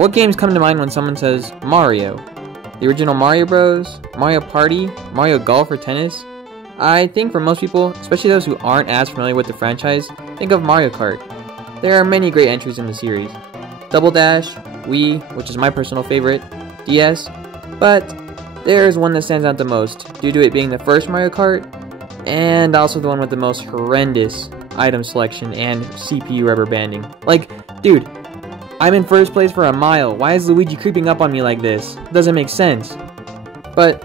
What games come to mind when someone says Mario? The original Mario Bros, Mario Party, Mario Golf or Tennis? I think for most people, especially those who aren't as familiar with the franchise, think of Mario Kart. There are many great entries in the series. Double Dash, Wii, which is my personal favorite, DS, but there is one that stands out the most due to it being the first Mario Kart and also the one with the most horrendous item selection and CPU rubber banding. Like, dude, I'm in first place for a mile. Why is Luigi creeping up on me like this? Doesn't make sense. But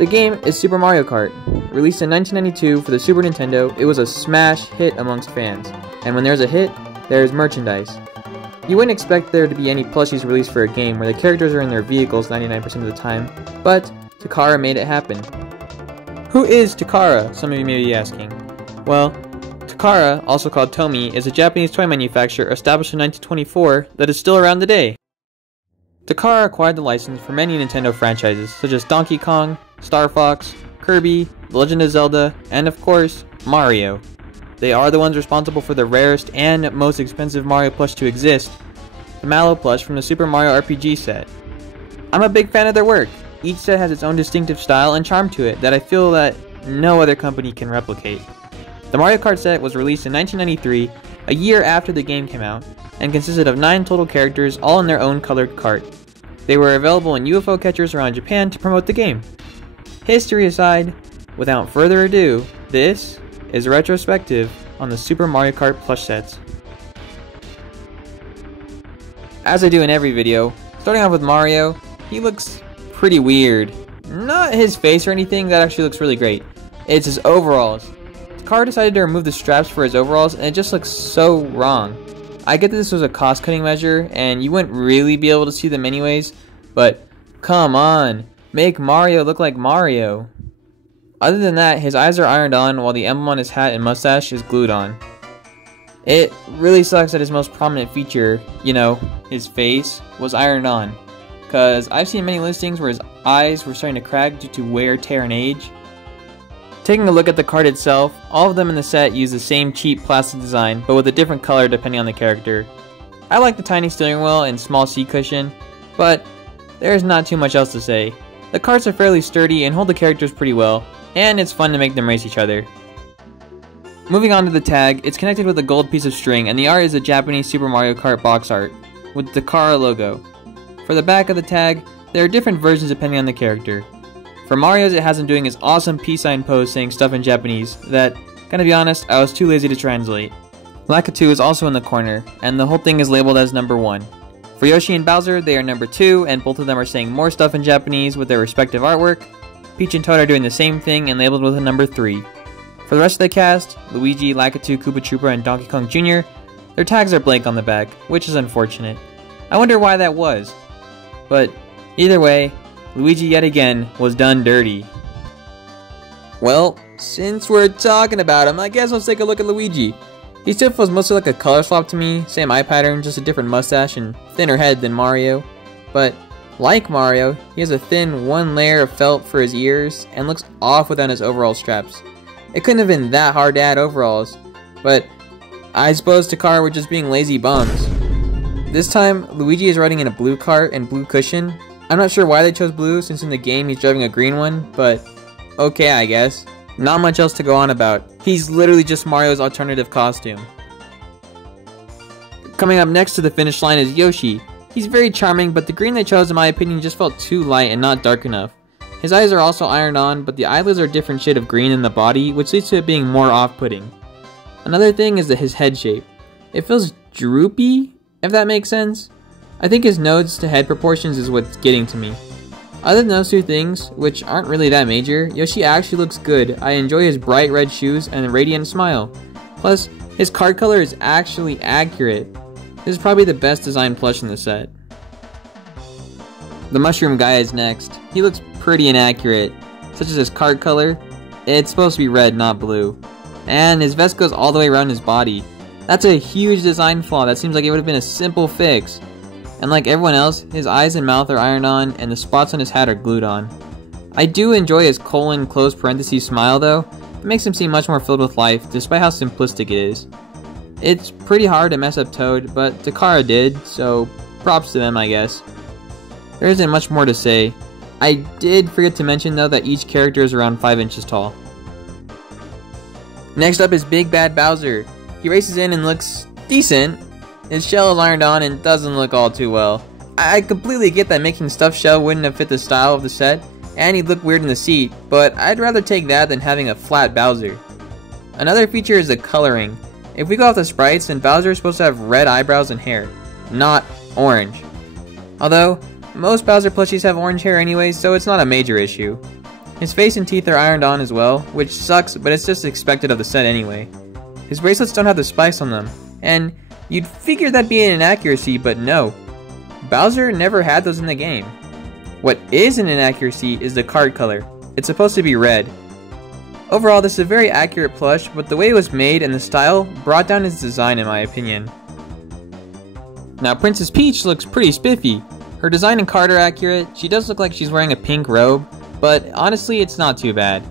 the game is Super Mario Kart. Released in 1992 for the Super Nintendo, it was a smash hit amongst fans. And when there's a hit, there's merchandise. You wouldn't expect there to be any plushies released for a game where the characters are in their vehicles 99% of the time, but Takara made it happen. Who is Takara? Some of you may be asking. Well, Takara, also called Tomy, is a Japanese toy manufacturer established in 1924 that is still around today. Takara acquired the license for many Nintendo franchises such as Donkey Kong, Star Fox, Kirby, The Legend of Zelda, and of course, Mario. They are the ones responsible for the rarest and most expensive Mario plush to exist, the Mallow plush from the Super Mario RPG set. I'm a big fan of their work. Each set has its own distinctive style and charm to it that I feel that no other company can replicate. The Mario Kart set was released in 1993, a year after the game came out, and consisted of 9 total characters all in their own colored cart. They were available in UFO catchers around Japan to promote the game. History aside, without further ado, this is Retrospective on the Super Mario Kart plush sets. As I do in every video, starting off with Mario, he looks pretty weird. Not his face or anything, that actually looks really great. It's his overalls. Takara decided to remove the straps for his overalls and it just looks so wrong. I get that this was a cost-cutting measure and you wouldn't really be able to see them anyways, but come on, make Mario look like Mario. Other than that, his eyes are ironed on while the emblem on his hat and mustache is glued on. It really sucks that his most prominent feature, you know, his face, was ironed on. Cause I've seen many listings where his eyes were starting to crack due to wear, tear, and age. Taking a look at the card itself, all of them in the set use the same cheap plastic design, but with a different color depending on the character. I like the tiny steering wheel and small seat cushion, but there's not too much else to say. The cards are fairly sturdy and hold the characters pretty well, and it's fun to make them race each other. Moving on to the tag, it's connected with a gold piece of string, and the art is a Japanese Super Mario Kart box art, with the Takara logo. For the back of the tag, there are different versions depending on the character. For Mario's, it has him doing his awesome peace sign pose saying stuff in Japanese that, gonna be honest, I was too lazy to translate. Lakitu is also in the corner, and the whole thing is labeled as number 1. For Yoshi and Bowser, they are number 2, and both of them are saying more stuff in Japanese with their respective artwork. Peach and Toad are doing the same thing and labeled with a number 3. For the rest of the cast, Luigi, Lakitu, Koopa Troopa, and Donkey Kong Jr., their tags are blank on the back, which is unfortunate. I wonder why that was. But either way, Luigi yet again was done dirty. Well, since we're talking about him, I guess let's take a look at Luigi. He still feels mostly like a color swap to me, same eye pattern, just a different mustache and thinner head than Mario. But like Mario, he has a thin one layer of felt for his ears and looks off without his overall straps. It couldn't have been that hard to add overalls, but I suppose Takara were just being lazy bums. This time, Luigi is riding in a blue cart and blue cushion. I'm not sure why they chose blue since in the game he's driving a green one, but okay I guess. Not much else to go on about. He's literally just Mario's alternative costume. Coming up next to the finish line is Yoshi. He's very charming, but the green they chose in my opinion just felt too light and not dark enough. His eyes are also ironed on, but the eyelids are a different shade of green than the body, which leads to it being more off-putting. Another thing is his head shape. It feels droopy, if that makes sense. I think his nose to head proportions is what's getting to me. Other than those two things, which aren't really that major, Yoshi actually looks good. I enjoy his bright red shoes and a radiant smile. Plus, his card color is actually accurate. This is probably the best designed plush in the set. The mushroom guy is next. He looks pretty inaccurate, such as his card color. It's supposed to be red, not blue. And his vest goes all the way around his body. That's a huge design flaw that seems like it would have been a simple fix. And like everyone else, his eyes and mouth are ironed on, and the spots on his hat are glued on. I do enjoy his colon close parentheses smile though. It makes him seem much more filled with life, despite how simplistic it is. It's pretty hard to mess up Toad, but Takara did, so props to them, I guess. There isn't much more to say. I did forget to mention though that each character is around 5 inches tall. Next up is Big Bad Bowser. He races in and looks decent. His shell is ironed on and doesn't look all too well. I completely get that making stuffed shell wouldn't have fit the style of the set, and he'd look weird in the seat, but I'd rather take that than having a flat Bowser. Another feature is the coloring. If we go off the sprites, then Bowser is supposed to have red eyebrows and hair, not orange. Although, most Bowser plushies have orange hair anyway, so it's not a major issue. His face and teeth are ironed on as well, which sucks, but it's just expected of the set anyway. His bracelets don't have the spikes on them, and you'd figure that'd be an inaccuracy, but no. Bowser never had those in the game. What is an inaccuracy is the card color. It's supposed to be red. Overall, this is a very accurate plush, but the way it was made and the style brought down his design in my opinion. Now Princess Peach looks pretty spiffy. Her design and card are accurate. She does look like she's wearing a pink robe, but honestly it's not too bad.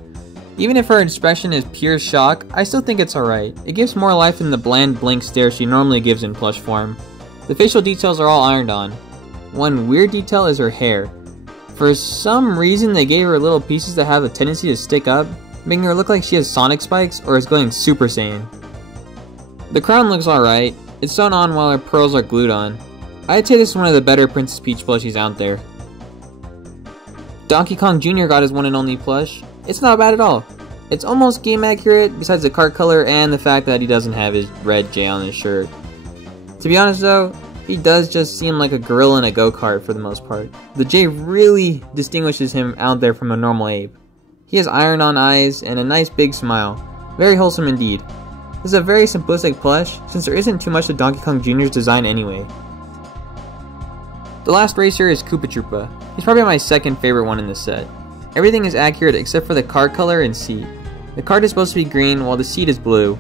Even if her expression is pure shock, I still think it's alright. It gives more life than the bland blank stare she normally gives in plush form. The facial details are all ironed on. One weird detail is her hair. For some reason they gave her little pieces that have a tendency to stick up, making her look like she has Sonic spikes or is going Super Saiyan. The crown looks alright. It's sewn on while her pearls are glued on. I'd say this is one of the better Princess Peach plushies out there. Donkey Kong Jr. got his one and only plush. It's not bad at all. It's almost game accurate besides the card color and the fact that he doesn't have his red J on his shirt. To be honest though, he does just seem like a gorilla in a go-kart for the most part. The J really distinguishes him out there from a normal ape. He has iron-on eyes and a nice big smile. Very wholesome indeed. This is a very simplistic plush since there isn't too much to Donkey Kong Jr.'s design anyway. The last racer is Koopa Troopa. He's probably my second favorite one in this set. Everything is accurate except for the card color and seat. The card is supposed to be green while the seat is blue.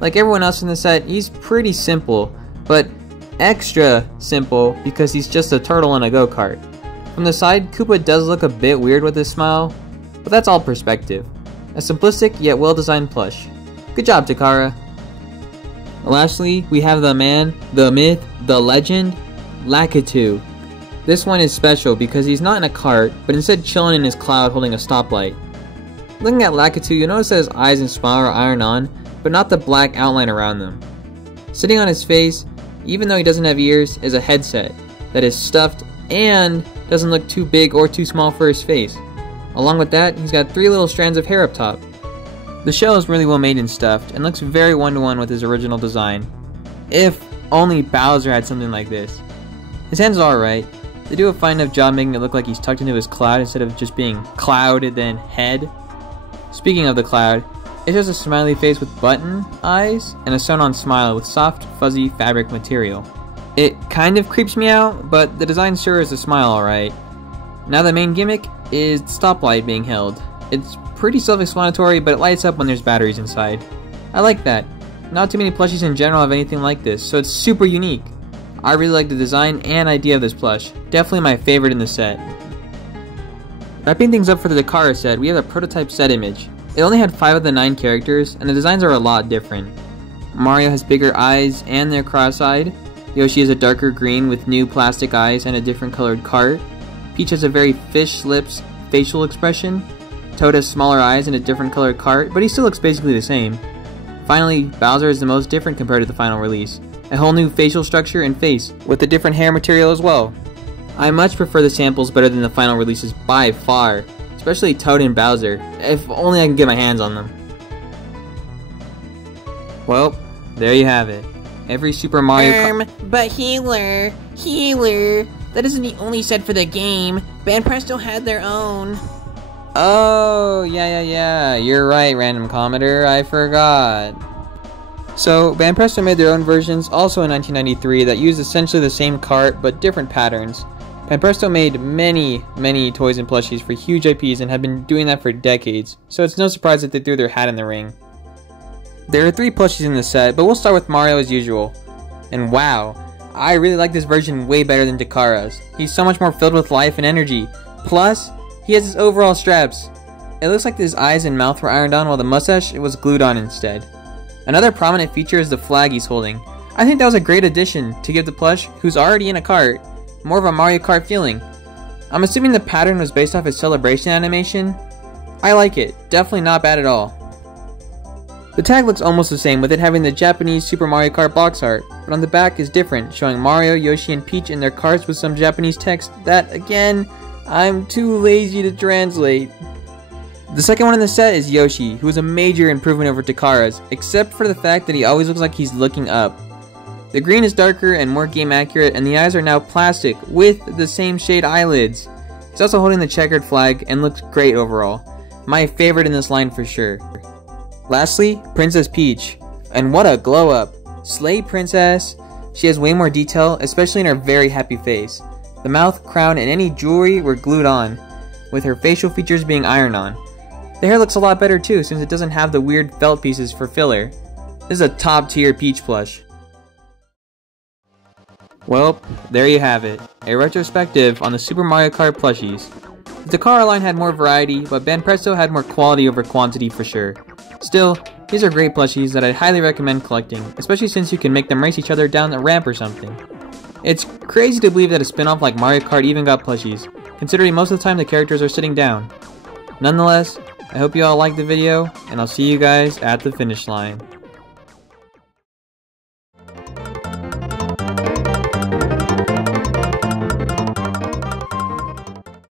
Like everyone else in the set, he's pretty simple, but extra simple because he's just a turtle in a go-kart. From the side, Koopa does look a bit weird with his smile, but that's all perspective. A simplistic yet well-designed plush. Good job, Takara. Lastly, we have the man, the myth, the legend, Lakitu. This one is special because he's not in a cart, but instead chilling in his cloud holding a stoplight. Looking at Lakitu, you'll notice that his eyes and smile are ironed on, but not the black outline around them. Sitting on his face, even though he doesn't have ears, is a headset that is stuffed and doesn't look too big or too small for his face. Along with that, he's got 3 little strands of hair up top. The shell is really well made and stuffed and looks very one-to-one with his original design. If only Bowser had something like this. His hands are alright. They do a fine enough job making it look like he's tucked into his cloud instead of just being cloud and then head. Speaking of the cloud, it's just a smiley face with button eyes and a sewn-on smile with soft, fuzzy fabric material. It kind of creeps me out, but the design sure is a smile alright. Now the main gimmick is the stoplight being held. It's pretty self-explanatory, but it lights up when there's batteries inside. I like that. Not too many plushies in general have anything like this, so it's super unique. I really like the design and idea of this plush. Definitely my favorite in the set. Wrapping things up for the Takara set, we have a prototype set image. It only had 5 of the 9 characters, and the designs are a lot different. Mario has bigger eyes and they're cross-eyed. Yoshi has a darker green with new plastic eyes and a different colored cart. Peach has a very fish lips facial expression. Toad has smaller eyes and a different colored cart, but he still looks basically the same. Finally, Bowser is the most different compared to the final release. A whole new facial structure and face, with a different hair material as well. I much prefer the samples better than the final releases by far, especially Toad and Bowser, if only I can get my hands on them. Well, there you have it. Every Super Mario Kart. But Healer, that isn't the only set for the game. Banpresto had their own. Oh, yeah, you're right, Random Commenter, I forgot. So, Banpresto made their own versions also in 1993 that used essentially the same cart but different patterns. Banpresto made many toys and plushies for huge IPs and have been doing that for decades, so it's no surprise that they threw their hat in the ring. There are 3 plushies in the set, but we'll start with Mario as usual. And wow, I really like this version way better than Takara's. He's so much more filled with life and energy. Plus, he has his overall straps. It looks like his eyes and mouth were ironed on while the mustache was glued on instead. Another prominent feature is the flag he's holding. I think that was a great addition to give the plush, who's already in a cart, more of a Mario Kart feeling. I'm assuming the pattern was based off his celebration animation. I like it, definitely not bad at all. The tag looks almost the same, with it having the Japanese Super Mario Kart box art, but on the back is different, showing Mario, Yoshi, and Peach in their carts with some Japanese text that, again, I'm too lazy to translate. The second one in the set is Yoshi, who is a major improvement over Takara's, except for the fact that he always looks like he's looking up. The green is darker and more game accurate, and the eyes are now plastic with the same shade eyelids. He's also holding the checkered flag and looks great overall. My favorite in this line for sure. Lastly, Princess Peach. And what a glow up. Slay Princess. She has way more detail, especially in her very happy face. The mouth, crown, and any jewelry were glued on, with her facial features being ironed on. The hair looks a lot better too, since it doesn't have the weird felt pieces for filler. This is a top tier Peach plush. Well, there you have it. A retrospective on the Super Mario Kart plushies. The Takara line had more variety, but Banpresto had more quality over quantity for sure. Still, these are great plushies that I'd highly recommend collecting, especially since you can make them race each other down a ramp or something. It's crazy to believe that a spin-off like Mario Kart even got plushies, considering most of the time the characters are sitting down. Nonetheless, I hope you all liked the video, and I'll see you guys at the finish line.